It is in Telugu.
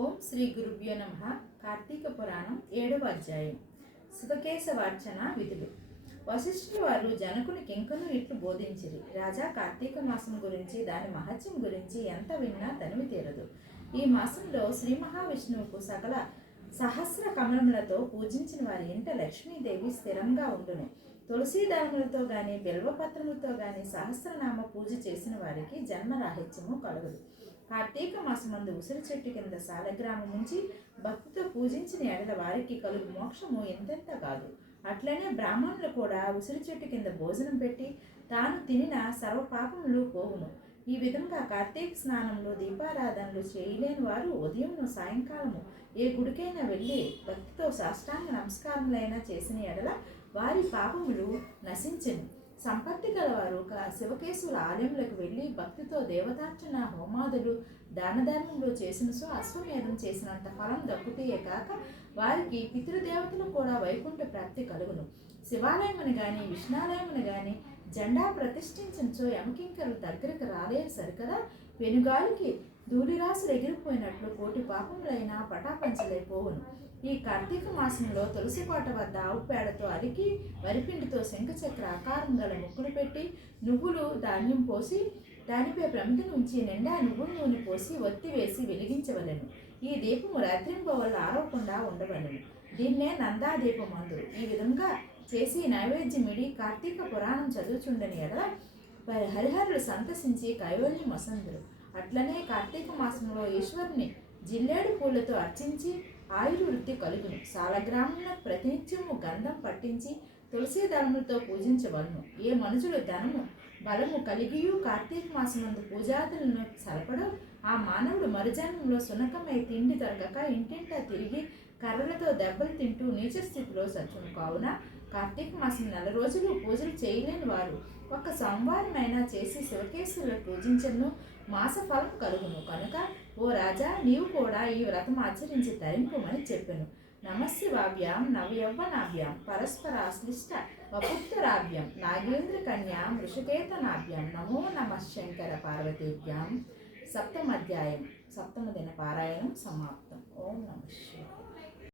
ఓం శ్రీ గురుభ్యో నమ. కార్తీక పురాణం ఏడవ అధ్యాయం. శుభకేశవార్చన విధులు. వశిష్ఠుల వారు జనకుని కింకను ఇట్లు బోధించిరి. రాజా కార్తీక మాసం గురించి దాని మహత్యం గురించి ఎంత విన్నా తనివి తీరదు. ఈ మాసంలో శ్రీ మహావిష్ణువుకు సకల సహస్ర కమలములతో పూజించిన వారి ఇంట లక్ష్మీదేవి స్థిరంగా ఉండును. తులసీదళములతో గాని బిల్వపత్రములతో గాని సహస్రనామ పూజ చేసిన వారికి జన్మరాహిత్యము కలుగుదు కార్తీక మాసమందు ఉసిరి చెట్టు కింద సాలగ్రామం నుంచి భక్తితో పూజించిన ఎడల వారికి కలుగు మోక్షము ఎంతెంత కాదు. అట్లనే బ్రాహ్మణులు కూడా ఉసిరి చెట్టు కింద భోజనం పెట్టి తాను తినిన సర్వ పాపములు పోవును. ఈ విధంగా కార్తీక స్నానంలో దీపారాధనలు చేయలేని వారు ఉదయంను సాయంకాలము ఏ గుడికైనా వెళ్ళి భక్తితో సాష్టాంగ నమస్కారములైనా చేసిన ఎడల వారి పాపములు నశించను. సంపత్తి గలవారు శివకేశుల ఆలయంలోకి వెళ్ళి భక్తితో దేవతార్చన హోమాదులు దానధర్మంలో చేసిన సో అశ్వమేధం చేసినంత ఫలం దక్కుతాయే కాక వారికి పితృదేవతలు కూడా వైకుంఠ ప్రాప్తి కలుగును. శివాలయమును గాని విష్ణాలయమును గాని జెండా ప్రతిష్ఠించంచో యమకింకరులు దగ్గరకు రాలేరు సరికదా? వెనుగాలికి ధూళిరాశులు ఎగిరిపోయినట్లు కోటి పాపములైన పటాపంచలైపోవును. ఈ కార్తీక మాసంలో తులసికోట వద్ద ఆవు పేడతో అలికి వరిపిండితో శంఖచక్ర ఆకారం గల ముక్కులు పెట్టి నువ్వులు ధాన్యం పోసి దానిపై ప్రమిద నుంచి నిండా నువ్వుల నూనె పోసి ఒత్తి వేసి వెలిగించవలెను. ఈ దీపము రాత్రింపవల్ల ఆరవకుండా ఉండవలెను. దీన్నే నందా దీపం అందురు ఈ విధంగా చేసి నైవేద్యమిడి కార్తీక పురాణం చదువుచుండని ఎడల హరిహరులు సంతసించి కైవల్యం వసందురు అట్లనే కార్తీక మాసంలో ఈశ్వరుని జిల్లేడు పూలతో అర్చించి ఆయుర్వృద్ధి కలుగును. సాలగ్రామున ప్రతినిత్యము గంధం పట్టించి తులసి దళములతో పూజించవలను. ఏ మనుషులు ధనము బలము కలిగియు కార్తీక మాసమందు పూజాదులను సరపడం ఆ మానవుడు మరుజన్మంలో సునకమై తిండి దొరకక ఇంటింటా తిరిగి కర్రలతో దెబ్బలు తింటూ నీచ స్థితిలో సచ్చును. కావున కార్తీక మాసం నెల రోజులు పూజలు చేయలేని వారు ఒక సోమవారమైనా చేసి శివకేశ్వరులు పూజించను. మాస ఫలం కలుగును. కనుక ఓ రాజా నీవు కూడా ఈ వ్రతం ఆచరించి తరింపుమని చెప్పెను. నమశివాభ్యాం నవయౌవనాభ్యాం పరస్పరాశ్లిష్ట వపుత్తరాభ్యాం నాగేంద్ర కన్యాం ఋషికేతనాభ్యాం నమో నమ శంకర పార్వతీభ్యాం. సప్తమధ్యాయం సప్తమ దిన పారాయణం సమాప్తం. ఓం నమ శివాయ.